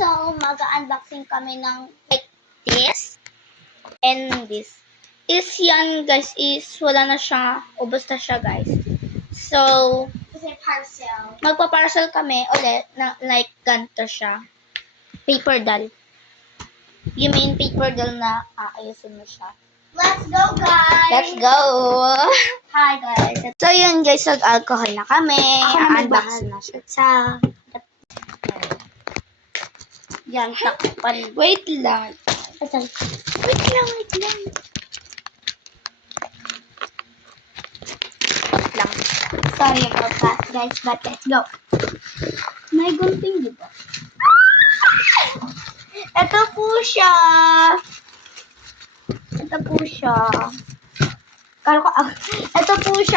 So, mag-unboxing kami ng like this and this. Is yan, guys, is wala na siya, ubos na siya, guys. So, Kasi parcel. magpa-parcel kami ulit na like ganito siya. Paper doll. You mean paper doll na aayusin mo siya. Let's go, guys! Let's go! Hi, guys. So, yun, guys, nag-alcohol na kami. Ako na Unbox magbahan. na siya. Sa... Yan, takpan. Wait lang. Wait lang. Wait lang. Sorry about that, guys, but let's go. May gunting, di ba? Ito po siya. Ito po siya,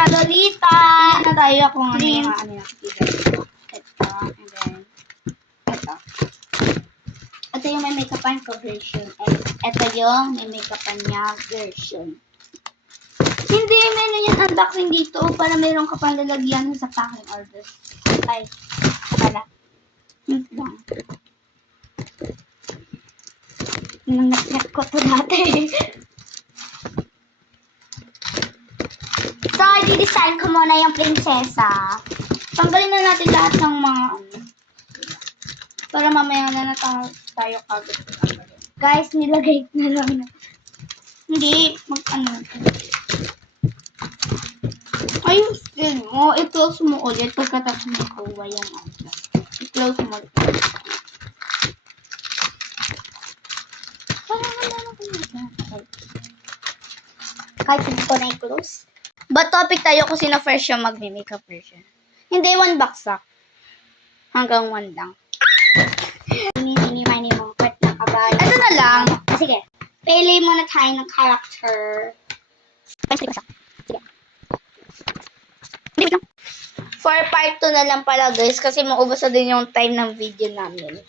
Lolita. Tingnan na tayo kung ano yung Prince. ano yung ito, and then, ito. Ito yung may makeupan ko version. And ito yung may makeupan niya version. Hindi, meron yung unboxing dito para meron ka pang lalagyan sa packing order. Ay, pala. Hint lang. Nangat ko to dati. So, i-design ko muna yung prinsesa. Tanggalin na natin lahat ng mga ano. Para mamaya na tayo kagad. Guys, nilagay na lang na. Hindi, mag-ano. Ayusin mo. I-close mo ulit pagkatapos mo kuha yung ano. I-close mo ulit. Parang wala na kami. Kahit hindi ko na i-close. But topic tayo kung sino first yung mag-makeup version. Hindi, 1 baksak. Hanggang 1 lang. Mini mong kwet na kabal. Ito na lang. Sige. Pili muna tayo ng character. Sige. Hindi, wait lang. For part 2 na lang pala, guys, kasi maubos na din yung time ng video namin.